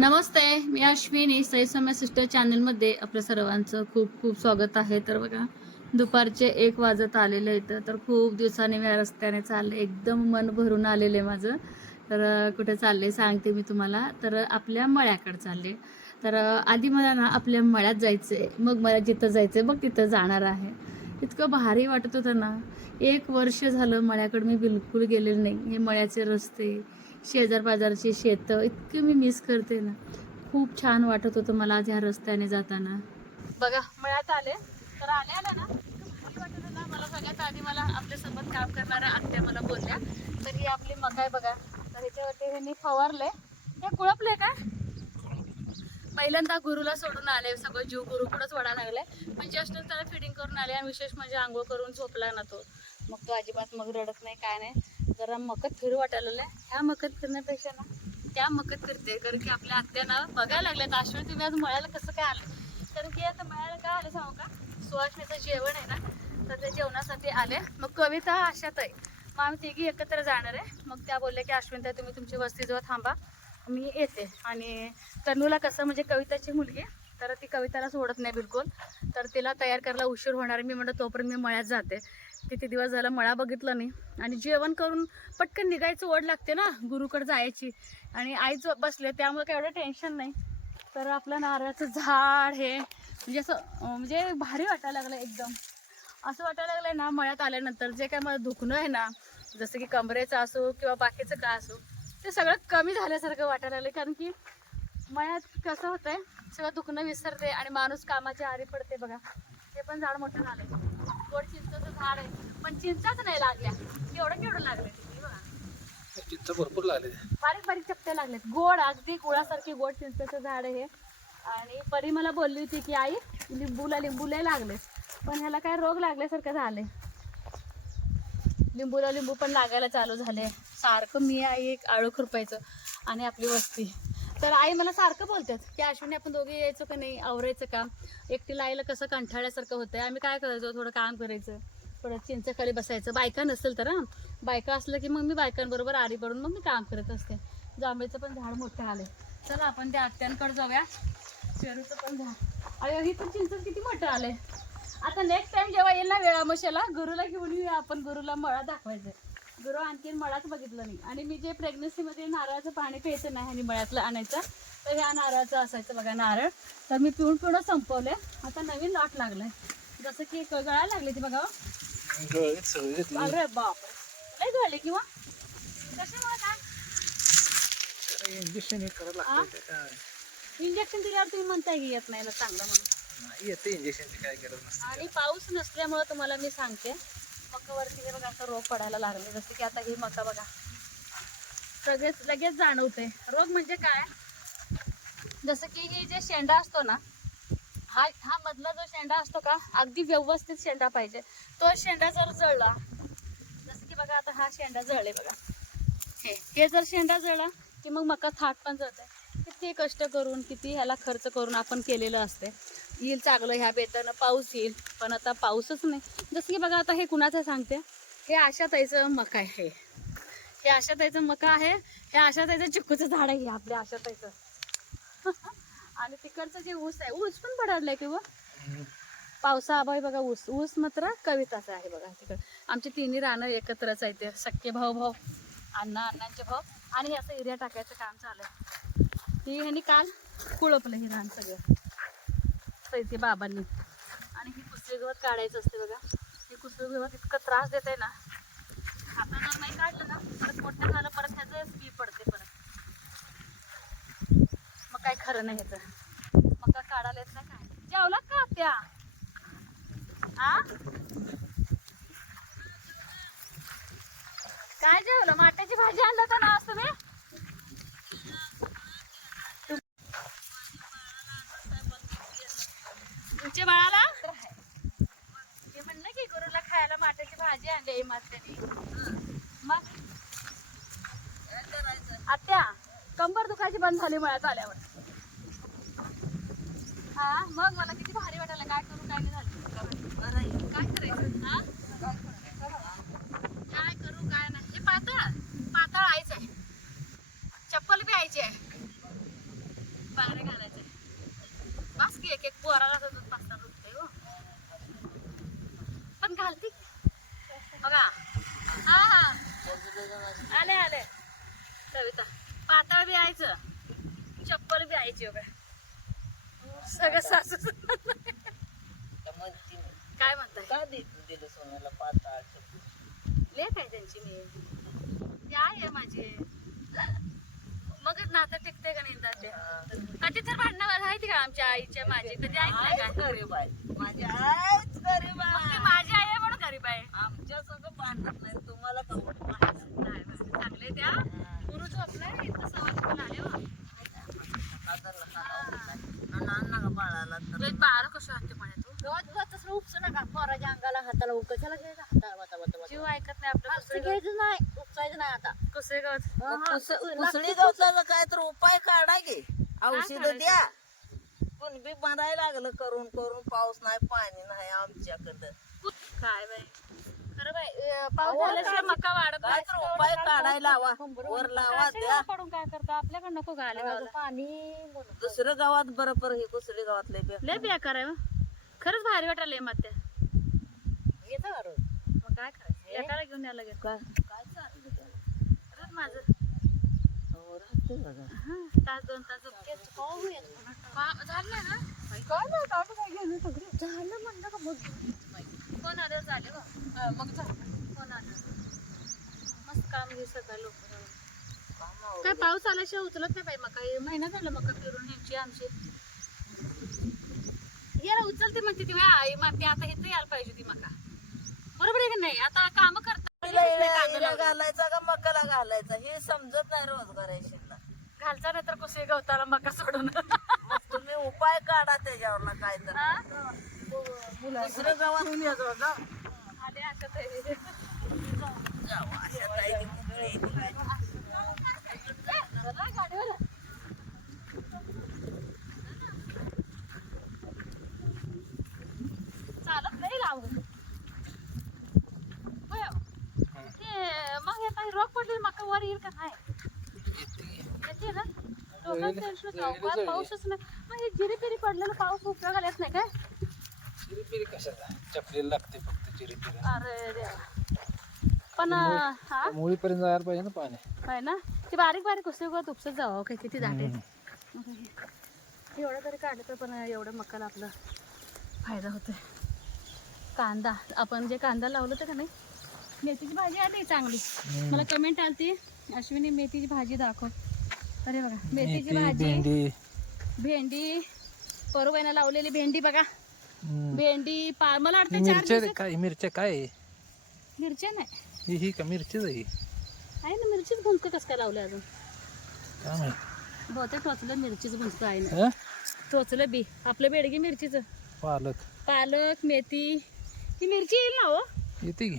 नमस्ते, मी अश्विनी सई समय सिस्टर चॅनलमध्ये आपल्या सर्वांचं खूप खूप स्वागत आहे. तर बघा, दुपारचे 1 वाजत आलेले आहेत. तर खूप दिवसांनी मी रस्त्याने चालले, एकदम मन भरून आलेले माझं. तर कुठे चालले सांगते मी तुम्हाला. तर आपल्या मळ्याकडे चालले. तर आधी मला ना आपल्या मळ्यात जायचं आहे, मग मला जिथं जायचं आहे मग तिथं जाणार आहे. इतकं भारी वाटत होतं ना. 1 वर्ष झालं मळ्याकडे मी बिलकुल गेलेले नाही. हे मळ्याचे रस्ते, शेजार पाजारची शेतं इतकी मी मिस करते ना. खूप छान वाटत होतं मला आज ह्या रस्त्याने जाताना. बघा, मळ्यात आले. तर आल्या ना इतकं भारी वाटत होतं ना. मला सगळ्यात आधी मला आपल्यासोबत काम करणाऱ्या आत्या मला बोलल्या, तर ही आपली मका आहे बघा. तर ह्याच्यावरती ह्यांनी फवारलंय. हे कुळपलंय का? पहिल्यांदा गुरुला सोडून आले, सगळं जीव गुरुकडेच वडा लागलाय. पण जस्ट त्याला फिडिंग करून आले आणि विशेष म्हणजे आंघोळ करून झोपला ना तो. मग तो अजिबात मग रडत नाही, काय नाही. जरा मकत फिरू वाटायला. ह्या मकत फिरण्यापेक्षा ना त्या मकत फिरते, कारण की आपल्या आत्याना बघायला लागल्यात आश्विनी तुम्ही आज मळ्याला कसं काय आलं. कारण की आता मळ्याला काय आलं सांगू का, सुवासणीचं जेवण आहे ना, तर त्या जेवणासाठी आले. मग कविता आशात आहे, मग आम्ही तिघी एकत्र जाणार आहे. मग त्या बोलल्या की अश्विनी तुम्ही तुमची वस्तीजवळ थांबा, मी येते. आणि तनूला कसं म्हणजे कविताची मुलगी, तर ती कविताला सोडत नाही बिलकुल. तर तिला तयार करायला उशीर होणार. मी म्हणलं तोपर्यंत मी मळ्यात जाते. किती दिवस झालं मळा बघितलं नाही. आणि जेवण करून पटकन निघायचं ओढ लागते ना गुरुकडे जायची. आणि आईच बसले त्यामुळे काय एवढं टेन्शन नाही. तर आपलं नारळाचं झाड हे म्हणजे असं म्हणजे भारी वाटायला लागलं एकदम. असं वाटायला लागलंय ना मळ्यात आल्यानंतर जे काय मला दुखणं आहे ना, जसं की कमरेचं असो किंवा बाकीचं काय असो, ते सगळं कमी झाल्यासारखं वाटायला लागलं. कारण की मळ्यात कसं होतंय, सगळं दुखणं विसरते आणि माणूस कामाच्या आरी पडते. बघा, हे पण झाड मोठं झालंय. गोड चिंचेचं झाड आहे, पण चिंचाच नाही लागल्या. केवढं केवढं लागले तिथे बघा, चिंच भरपूर लागले. बारीक बारीक चपटे लागलेत. गोड अगदी गुळासारखी गोड चिंचेचं झाड आहे हे. आणि परी मला बोलली होती की आई लिंबू लय लागले, पण ह्याला काय रोग लागल्यासारखं झाले. लिंबू पण लागायला चालू झाले. सारखं मी आई एक आळू खुरपायचं आणि आपली वस्ती. तर आई मला सारखं बोलतात की अश्विनी आपण दोघे यायचं का नाही, आवरायचं का. एकटीला आईला कसं कंठाळ्यासारखं होतंय. आम्ही काय करायचो, थोडं काम करायचं, थोडं चिंचेखाली बसायचं. बायका नसेल तर हां, बायका असलं की मग मी बायकांबरोबर आरी पडून मग मी काम करत असते. जांभळीचं पण झाड मोठं आलंय. चला आपण त्या आत्यांकडे जाऊया. पेरूचं पण झाड, अरे ही तर चिंच किती मोठं आलंय. आता नेक्स्ट टाइम जेव्हा येईल ना वेळामशाला, गुरुला घेऊन येऊया आपण. गुरुला मळा दाखवायचं. गुरु आणखीन मळाच बघितलं नाही. आणि मी जे प्रेग्नन्सीमध्ये नारळाचं पाणी प्यायचं नाही आणि मळ्यातलं आणायचं, तर ह्या नारळाचं असायचं बघा नारळ. तर मी पिऊन पिऊन संपवले. आता नवीन लाट लागलाय, जसं की गळायला लागली ती बघा. अरे बाप, नाही गळले किंवा कशामुळे काय इंजेक्शन हे करायला लागतं काय? इंजेक्शन दिल्यावर तुम्ही म्हणताय की येत नाही ना चांगलं म्हणून. नाही येते इंजेक्शनची काय गरज नसते. आणि पाऊस नसल्यामुळे तुम्हाला मी सांगते, मकावरती हे बघा असं रोग पडायला लागले. जसं की आता ही मका बघा, सगळेच लगेच जाणवते रोग. म्हणजे काय, जसं की ही जे शेंडा असतो ना, हा हा मधला जो शेंडा असतो का, अगदी व्यवस्थित शेंडा पाहिजे. तो शेंडा जर जळला, जसं की बघा आता हा शेंडा जळले बघा, हे जर शेंडा जळला की मग मका थाट पण जळते. किती कष्ट करून, किती ह्याला खर्च करून आपण केलेलं असते. येईल चांगलं ह्या बेतानं, पाऊस येईल, पण आता पाऊसच नाही. जसं की बघा आता हे कुणाचं सांगते, हे आशाताईचं मका आहे. हे आशाताईचं मका आहे. हे आशाताईचं चिक्कूचं झाड आहे आपल्या आशाताईचं. आणि तिकडचं जे ऊस आहे, ऊस पण पडाडलाय किंवा पावसाअभावी बघा. ऊस मात्र कविताचं आहे बघा. तिकडे आमची तिन्ही रानं एकत्रच आहे. ते सख्खे भाऊ अण्णांचे भाऊ. आणि हे असं एरिया टाकायचं काम चालू आहे. ही ह्यांनी काल कुळपलं हे रान सगळं सैती बाबांनी. आणि ही कुसरी गवत काढायचं असते बघा. हे कुसरी गवत इतकं त्रास देत आहे ना, आता जर नाही काढलं ना परत मोठं झालं, परत ह्याचं स्पी पडते परत. मग काय खरं नाही ह्याचं. मग का काढायला येत नाही काय. जेवलात का त्या आ काय जेवलं, माट्याची भाजी आणलं तर ना आज तुम्ही. तुमच्या बाळाला ते म्हणलं की गुरुला खायला माट्याची भाजी आणली मात्याने. मग आत्या कंबर दुखायची बंद झाली मळ्यात आल्यावर. हा मग मला किती भारी वाटायला. काय करू काय नाही झालं, काय करायचं हा, काय करू काय नाही. हे पातळ पातळ आईच आहे, चप्पल बी आईची आहे. बांगडे घालायचे बस की एक पोराला दूध पाचता रुपये हो पण घालते बघा. हा हा आले आले कविता पाताळ बी यायचं चप्पल बी यायची बघा सगळं सासू काय म्हणताय का दिलं सोन्याला पाताळ लेख आहे त्यांची मी ती आहे माझी मगच नातं टिकते का नाही ते कधी तर भांडणं आहे का आमच्या आईच्या माझी कधी ऐकलंय का गरीब आहे माझी आईच गरीब मग ती आहे माझी आई आहे म्हणून गरीब आहे आमच्या सगळं भांडत नाही तुम्हाला नाही बरं, चांगले त्या गुरु झोपलाय इथं सवाल पण आले हो बाळाला तर बारा कसं वाटते म्हणे तू उपसू नका पोराच्या अंगाला हाताला कशाला घ्यायचा हाताला जीव ऐकत नाही आपलं दुसरं घ्यायचं नाही उपसायचं नाही आता कुसळे गावात उसळी गवताला काय तर उपाय काढा गे औषध द्या पण बी मारायला लागलं करून करून पाऊस नाही पाणी नाही आमच्याकडं काय बाई खरं बाई पाऊस झाल्याशिवाय मका वाढत काय तर उपाय काढायला लावा वर लावा द्या पडून काय करतो आपल्याकडे नको घाले गावाला पाणी दुसरं गावात बरोबर हे कुसळी गावातले लय बेकार आहे हो. खरंच भारी वाटायला मात्या येतं का रोज मग काय करायचं एकाला घेऊन यायला लागेल काय काय चालू खरंच माझं राहते बघा हा तास 2 तास झालं ना झालं म्हणलं का मग कोण आलं झाले बा मग कोण आलं मस्त काम हे सगळं लोक काय पाऊस आल्याशिवाय उचलत नाही बाई मका हे महिना झालं मका फिरून ह्यांची आमची याला उचलते म्हणते ती आई माती आता इथं यायला पाहिजे ती मका बरोबर आहे का नाही आता काम करता घालायचा का मकाला घालायचा हे समजत नाही रोजगाराशीला घालचा नाही तर कुसे गवताला मका सोडून मग तुम्ही उपाय काढा त्याच्यावर काय तर दुसरं गावातून येतो का आले असं जावा अशा ताई कुठली चालत नाही गाव मग हे काही रोग पडले मका वर येईल का नाही येते ना लोकांचं टेन्शन गावात पाऊसच नाही मग हे जिरी पिरी पडलेलं पाऊस उपयोगाला येत नाही काय चिरीपिरी कशाला चपलीला लागते फक्त चिरीपिरी अरे देवा पण हा मुळीपर्यंत जायला पाहिजे ना पाणी आहे ना ते बारीक बारीक कुस्ती उपसत जावं काय किती दाट एवढं तरी काढलं तर पण एवढं मकाला आपला फायदा होतोय. कांदा आपण जे कांदा लावलं होतं का नाही मेथीची भाजी आली चांगली मला कमेंट आलती अश्विनी मेथीची भाजी दाखव अरे बघा मेथीची भाजी भेंडी परोबाईनं लावलेली भेंडी बघा भेंडी मला वाटतं 4 दिवस काय मिरच्या काय मिरच्या नाही ही का मिरचीच आहे ना मिरचीच भुंक कसं काय लावलं अजून काय माहिती बहुतेक टोचलं मिरचीच भुंक आहे ना टोचलं बी आपलं बेडगी मिरचीचं पालक मेथी ही मिरची येईल ना हो येते की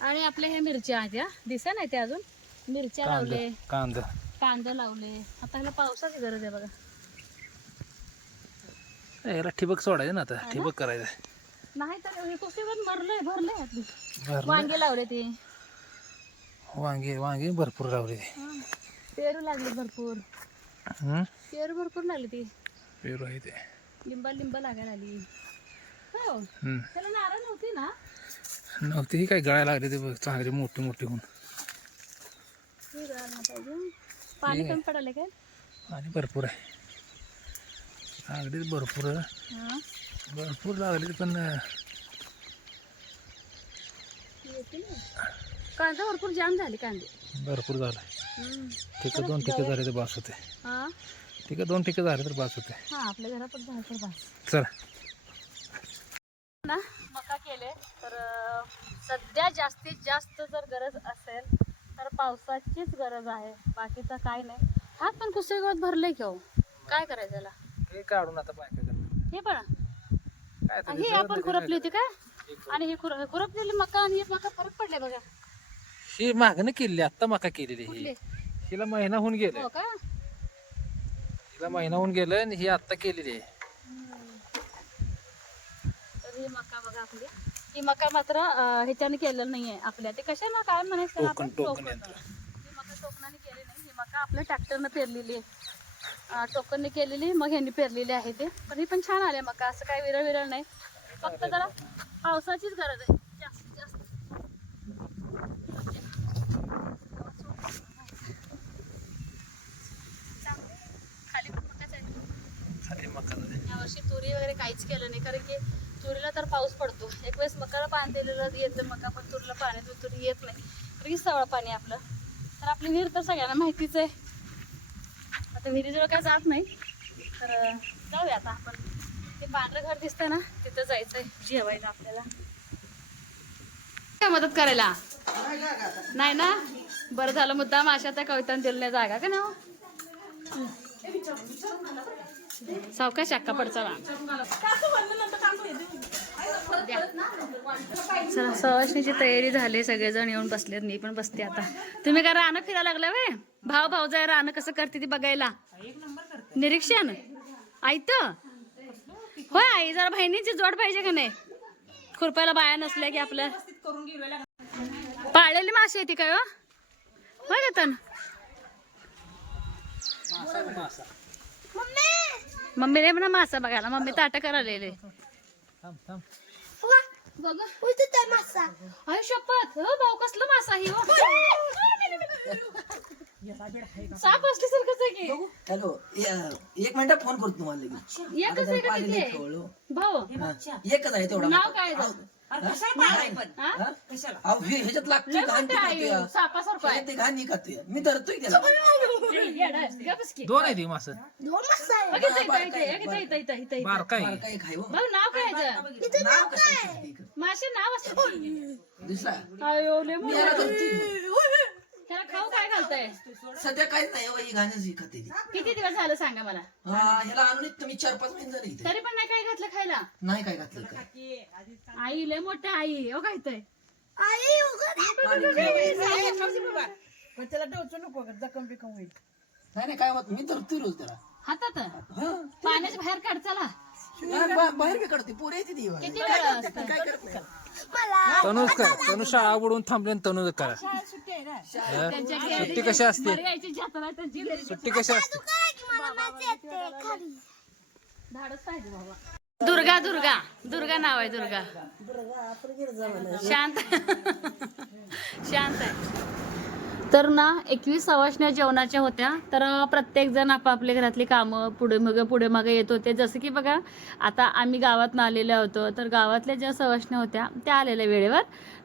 आणि आपल्या ह्या मिरच्या आहेत या दिसा नाही ते अजून मिरच्या लावले कांदा लावले आता ह्याला पावसाची गरज आहे बघा याला ठिबक सोडायचं ना आता ठिबक करायचं नाही तर हे कुस्तीवर भरलंय आपली वांगे लावले ते वांगे भरपूर लावले पेरू लागले भरपूर पेरू भरपूर लागले ती पेरू आहे ते लिंब लागायला आली हो त्याला नारळ नव्हती ना नव्हती ही काय गळायला लागले ते बघ चांगली मोठी होऊन हे गळायला पाहिजे पाणी कमी पडायला काय पाणी भरपूर आहे लागले भरपूर लागले पण कांदा भरपूर जाम झाले कांदे भरपूर झालं ठिका 2 ठिके झाले तर बास होते ठिका 2 ठिके झाले तर बास होते हा आपल्या घरात पण झालं तर बास चला ना मका केले तर सध्या जास्तीत जास्त जर गरज असेल तर पावसाचीच गरज आहे बाकीचं काय नाही हा पण कुस्तीगावात भरलंय की हो काय करायचं त्याला हे काढून आता बायका हे पण ही आपण खुरपली होती काय आणि ही खुरपलेली मका आणि ही मका फरक पडले बघा ही मागणं केली आता मका केलेली ही हिला महिना होऊन गेला हो का हिला महिना होऊन गेलं आणि ही आता केलेली आहे तर ही मका बघा आपली ही मका मात्र ह्याच्याने केलेलं नाहीये आपल्या ते कशाला काय म्हणायचं आपण टोकन ही मका टोकनाने केली नाही ही मका आपल्या ट्रॅक्टरनं पेरलेली आहे टोकनने केलेली, मग ह्यांनी पेरलेली आहे ते. पण ही पण छान आले मका, असं काही विरळ विरळ नाही. फक्त जरा पावसाचीच गरज आहे जास्तीत जास्त. खाली पण मकाच आहे. खाली मका यावर्षी तुरी वगैरे काहीच केलं नाही, कारण की तुरीला तर पाऊस पडतो. एक वेळेस मकाला पाणी दिलेलं येतं मका, पण तुरीला पाणी तुरी येत नाही, कारण की सवळ पाणी आपलं. तर आपली विहीर तर सगळ्यांना माहितीच आहे. आता विहिरीजवळ काय जात नाही, तर जाऊया आता आपण. ते पांढरं घर दिसतंय ना, तिथं जायचंय जेवायला आपल्याला. काय मदत करायला नाही ना? बरं झालं, मुद्दाम अशा त्या कवितांनी दिलं नाही जागा का ना. सावकाश अक्का पडचा वा. चला, सवाशणीची तयारी झाली, सगळेजण येऊन बसलेत, मी पण बसते आता. तुम्ही काय रानं फिरायला लागला वे? भाऊ जाय रानं कसं करते ती बघायला. निरीक्षण ऐत होय. आई जरा बहिणीची जोड पाहिजे का नाही? खुरपायला बाया नसल्या की आपल्या पाळलेली माशी येते काय होय का? तन मम्मी रे म्हणा मासा बघायला. मम्मी ताट करायला शपथ. हो भाऊ, कसलं मासा ही हो? साप असल्यासारखंच आहे की. हॅलो, 1 मिनिट फोन करतो तुम्हाला लगेच. एकच आहे का तिथे भाऊ? एकच आहे तेवढा. नाव काय आहे? ह्याच्यात लागतोय घाण ती खातोय. सापासारखं आहे. ते घाण ही खातोय. मी धरतोय त्याला. दोन आहे ती मास बारकाय. काय खाय हो? भाऊ नाव काय याचं? नाव कसं? मासे नाव असतं. दुसरा अयो लय मी मोठं. याला धरतोय. त्याला खाऊ काय घालताय? सध्या काहीच नाही हो, ही घाणच ही खाते ती. किती दिवस झालं सांगा मला. ह्याला आणून तुम्ही 4-5 महिने झाले इथे. तरी पण नाही काय घातलं खायला? नाही काय घातलं काय. आई लय मोठं आई हो काय ते. नाही काय होत, मी धरतोय रोज त्याला. हातात हा. पाण्याच्या बाहेर काढ चला. बाहेर बी काढते, पोरं येते ती. किती वेळ असतं? काय करत नाही. तनुज करा. तनु शाळा बुडून थांबले, तनुज करा. सुट्टी कशी असते? सुट्टी कशी असते? धाडच पाहिजे बाबा. दुर्गा दुर्गा दुर्गा नाव आहे. दुर्गा शांत शांत आहे. तर ना 21 सवाष्ण्या जेवणाच्या होत्या. तर प्रत्येक जण आपापल्या घरातली कामं पुढे मागे येत होते. जसं की बघा, आता आम्ही गावातनं आलेलो होतो, तर गावातल्या ज्या सवाष्ण्या होत्या त्या आलेल्या वेळेवर.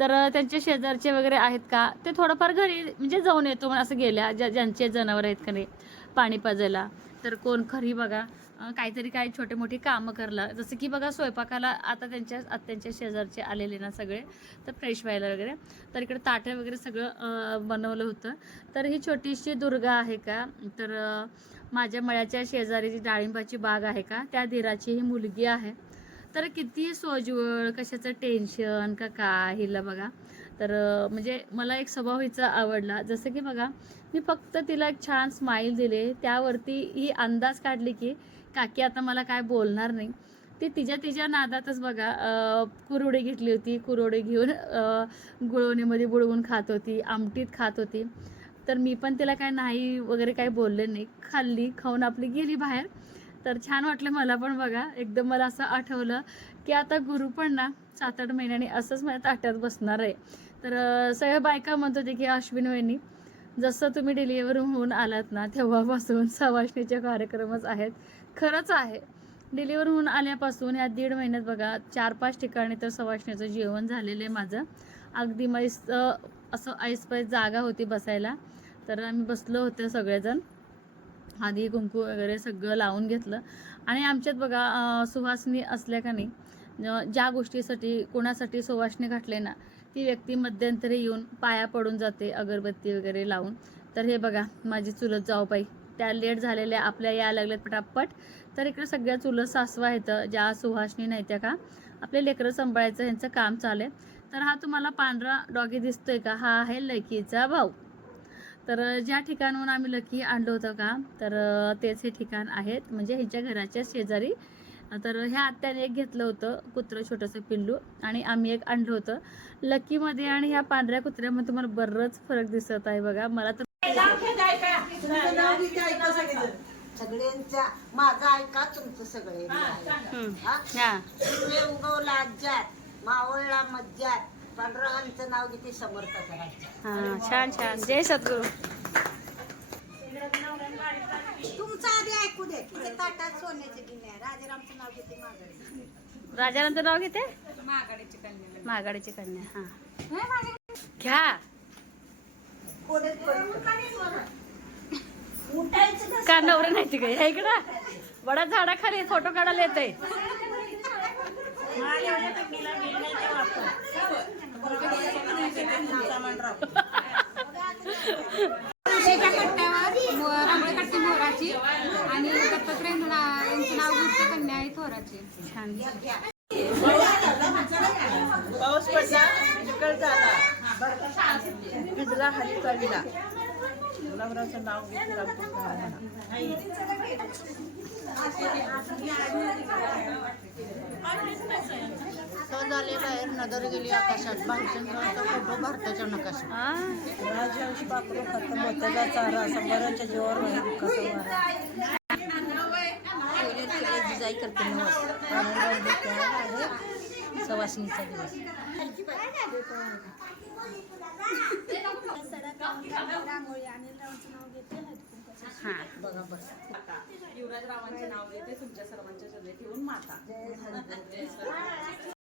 तर त्यांचे शेजारचे वगैरे आहेत का, ते थोडंफार घरी म्हणजे जाऊन येतो म्हणून असं गेल्या. ज्यांचे जनावर आहेत का नाही पाणी पाजायला, तर कोण खरी बघा काहीतरी काही छोटे मोठी कामं करला. जसं की बघा स्वयंपाकाला आता त्यांच्या आत्यांच्या शेजारचे आलेले ना सगळे, तर फ्रेश व्हायला वगैरे. तर इकडे ताटं वगैरे सगळं बनवलं होतं. तर ही छोटीशी दुर्गा आहे का, तर माझ्या मळ्याच्या शेजारी जी डाळिंबाची बाग आहे का, त्या धीराची ही मुलगी आहे. तर किती सोज्वळ, कशाचं टेन्शन का काय हिला बघा. तर म्हणजे मला एक स्वभाव हिचा आवडला. जसं की बघा, मी फक्त तिला एक छान स्माईल दिले, त्यावरती ही अंदाज काढली की काकी आता मला काय बोलणार नाही. ती तिच्या नादातच बघा कुरवडी घेतली होती. कुरवडी घेऊन गुळवणीमध्ये बुडवून खात होती, आमटीत खात होती. तर मी पण तिला काय नाही वगैरे काही बोलले नाही. खाल्ली, खाऊन आपली गेली बाहेर. तर छान वाटलं मला पण बघा. एकदम मला असं आठवलं की आता गुरु पण ना 7-8 महिन्यांनी असंच माझ्या ताट्यात बसणार आहे. तर सगळ्या बायका म्हणत होते की अश्विन वहिनी, जसं तुम्ही डिलिव्हरी होऊन आलात ना तेव्हापासून सवाष्णीचे कार्यक्रमच आहेत. खरंच आहे. डिलिव्हरी होऊन आल्यापासून ह्या 1.5 महिन्यात बघा 4-5 ठिकाणी तर सवाष्णीचं जेवण झालेलं आहे माझं. अगदी मस्त असं ऐसपैस जागा होती बसायला. तर आम्ही बसलो होते सगळेजण. आधी कुंकू वगैरे सगळं लावून घेतलं. आणि आमच्यात बघा सुवासिनी असल्या का नाही, ज्या गोष्टीसाठी कोणासाठी सुवासिनी घातले ना, ती व्यक्ती मध्यंतरी येऊन पाया पडून जाते अगरबत्ती वगैरे लावून. तर हे बघा माझी चुलत जाऊबाई, त्या लेट झालेल्या आपल्या या लागल्यात पटापट. तर इकडे सगळ्या चुलत सासवा आहेत ज्या सुहासनी नाही त्या का, आपले लेकरं सांभाळायचं ह्यांचं काम चालू आहे. तर हा तुम्हाला पांढरा डॉगी दिसतोय का, हा आहे लकीचा भाऊ. तर ज्या ठिकाणाहून आम्ही लकी आणलं होतं का, तर तेच हे ठिकाण आहेत म्हणजे ह्यांच्या घराच्या शेजारी. तर ह्या आत्याने एक घेतलं होतं कुत्रं, छोटंसं पिल्लू, आणि आम्ही एक आणलं होतं. लकीमध्ये आणि ह्या पांढऱ्या कुत्र्यामध्ये तुम्हाला बरंच फरक दिसत आहे बघा. मला तर सगळ्यांच्या माझा ऐका तुमचं सगळे हा उगवला राज्यात मावळला मज्जात पांडुरंगांचं नाव घेते समर्थाचं राज्यात. हा छान छान. जय सद्गुरू. तुमचं आधी ऐकू दे. तिथे ताटात सोन्याचे गिन्या राजारामचं नाव घेते माघारी. राजारामचं नाव घेते मागाडीची कन्या. हा घ्या. का नवरं नाही ती काय इकडं बडा झाडाखाली फोटो काढायला येते. रांगोळी काढते मोराची आणि दत्तात्रय यांचं नाव घेते कन्या आहे थोराची. छान. पाऊस पडला चिकल झाला भिजला खाली चढला गुलाबरावचं नाव घेतलं झाले बाहेर नजर गेली आकाशात भालचंद्राचा फोटो भारताच्या नकाशात. हा राजवंश पाखरू खतम होत्याचा चारा संभाराच्या जीवावर बाहेर कसं जिजाई करते सवासणीचा दिवस. हा बघा बस युवराज रावांचे नाव घेते तुमच्या सर्वांच्या सगळे ठेवून माता.